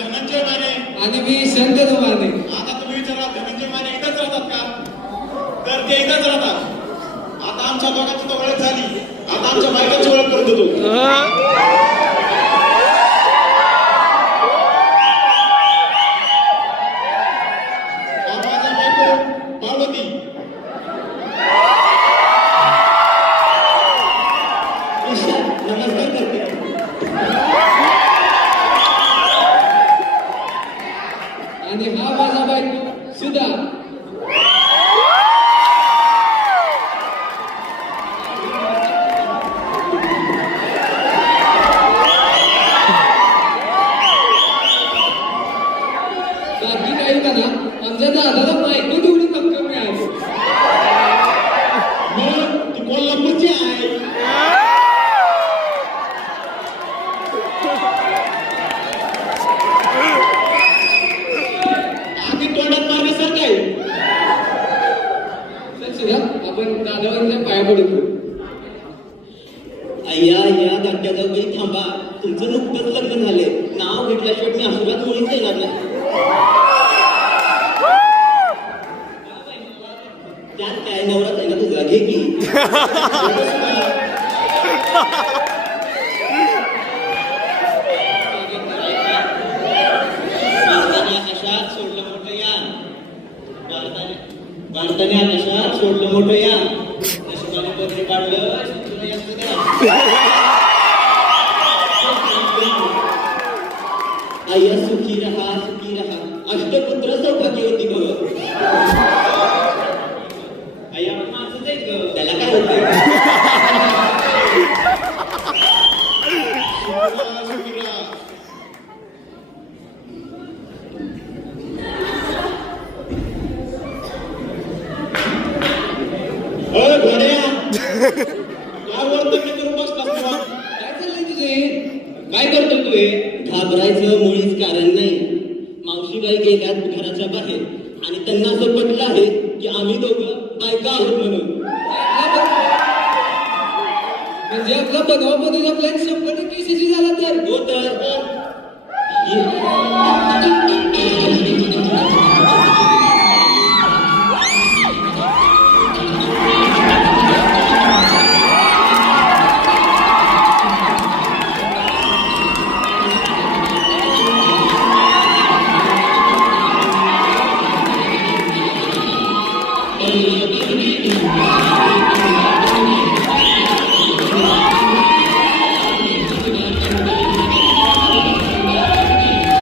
धनंजय माने. आणि मी शंकर माने. आता तुम्ही विचारा धनंजय माने इथंच राहतात का? तर ते इथंच राहतात. आता आमच्या दोघांची तर ओळख झाली. आता आमच्या बायकांची ओळख करून देतो. माझ्या बायको पार्वती. नमस्कार करते. आणि हा माझा बायको सुद्धा. बाकी काही का ना आमच्या दादाला बायको तेवढी पक्क मिळाली. मग ती कोल्हापूरची आहे. आम्ही तोंडात मारण्यासारखं आहे. चल सुद्धा आपण दादावरच्या पाया पडतो. अय्या या दाट्याचा बाई थांबा. तुमचं नुकतंच लग्न झाले. नाव घेतल्याशिवाय मी आशीर्वाद मुळीच येणार नाही. त्यात काय नवराच आहे ना तुझा, घे की. भारताने आकाशात सोडलं मोठं यान. भारताने आकाशात सोडलं मोठं यान. नशिबाने पदरी पाडलं शत्रूला यश द्या. आय्या सुखी रहा सुखी रहा. अष्टपुत्र सौभाग्यवती भव. आय्या पण माणसंच आहेत ग, त्याला काय होतंय. काय चाललंय तुझे? काय करतो तू हे? घाबरायचं मुळीच कारण नाही. मावशीबाई गेल्यात घराच्या बाहेर आणि त्यांना असं पटलं आहे की आम्ही दोघं बायका आहोत म्हणून. म्हणजे आपला बनवा बनवला प्लॅन 100% यशस्वी झाला तर. हो तर